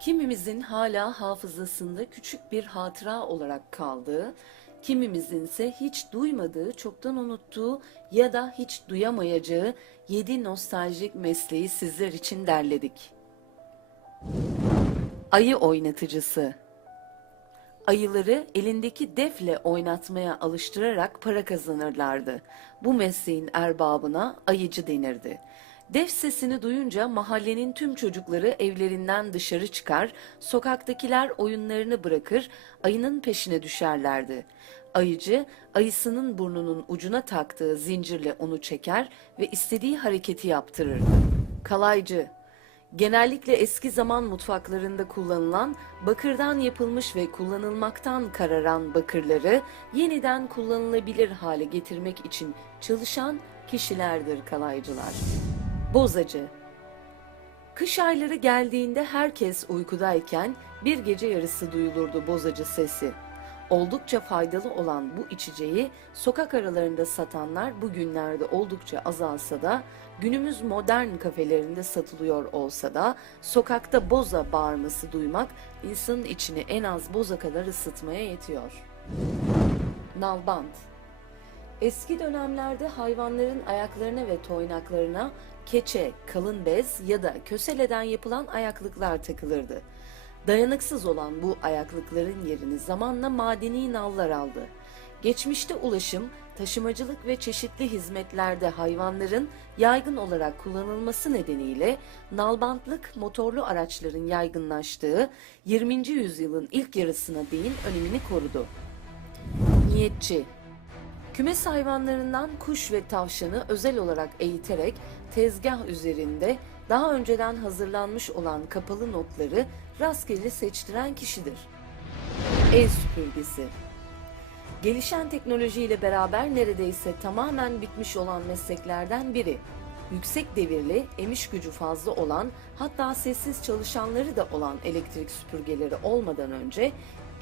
Kimimizin hala hafızasında küçük bir hatıra olarak kaldığı, kimimizin ise hiç duymadığı, çoktan unuttuğu ya da hiç duyamayacağı yedi nostaljik mesleği sizler için derledik. Ayı oynatıcısı Ayıları elindeki defle oynatmaya alıştırarak para kazanırlardı. Bu mesleğin erbabına ayıcı denirdi. Def sesini duyunca mahallenin tüm çocukları evlerinden dışarı çıkar, sokaktakiler oyunlarını bırakır, ayının peşine düşerlerdi. Ayıcı, ayısının burnunun ucuna taktığı zincirle onu çeker ve istediği hareketi yaptırırdı. Kalaycı, Genellikle eski zaman mutfaklarında kullanılan bakırdan yapılmış ve kullanılmaktan kararan bakırları yeniden kullanılabilir hale getirmek için çalışan kişilerdir kalaycılar. Bozacı Kış ayları geldiğinde herkes uykudayken bir gece yarısı duyulurdu bozacı sesi. Oldukça faydalı olan bu içeceği sokak aralarında satanlar bugünlerde oldukça azalsa da günümüz modern kafelerinde satılıyor olsa da sokakta boza bağırması duymak insanın içini en az boza kadar ısıtmaya yetiyor. Nalbant Eski dönemlerde hayvanların ayaklarına ve toynaklarına keçe, kalın bez ya da köseleden yapılan ayaklıklar takılırdı. Dayanıksız olan bu ayaklıkların yerini zamanla madeni nallar aldı. Geçmişte ulaşım, taşımacılık ve çeşitli hizmetlerde hayvanların yaygın olarak kullanılması nedeniyle nalbantlık motorlu araçların yaygınlaştığı 20. yüzyılın ilk yarısına değin önemini korudu. Niyetçi Kümes hayvanlarından kuş ve tavşanı özel olarak eğiterek tezgah üzerinde daha önceden hazırlanmış olan kapalı notları rastgele seçtiren kişidir. El süpürgesi Gelişen teknolojiyle beraber neredeyse tamamen bitmiş olan mesleklerden biri. Yüksek devirli, emiş gücü fazla olan, hatta sessiz çalışanları da olan elektrik süpürgeleri olmadan önce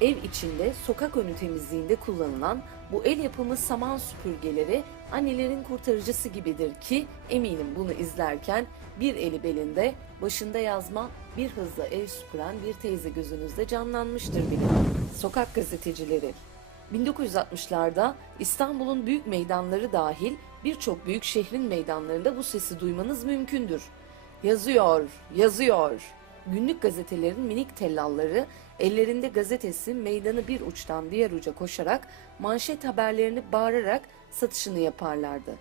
ev içinde sokak önü temizliğinde kullanılan bu el yapımı saman süpürgeleri annelerin kurtarıcısı gibidir ki eminim bunu izlerken bir eli belinde, başında yazma, bir hızla ev süpüren bir teyze gözünüzde canlanmıştır bile. Sokak gazetecileri 1960'larda İstanbul'un büyük meydanları dahil birçok büyük şehrin meydanlarında bu sesi duymanız mümkündür. Yazıyor, yazıyor. Günlük gazetelerin minik tellalları ellerinde gazetesi meydanı bir uçtan diğer uca koşarak manşet haberlerini bağırarak satışını yaparlardı.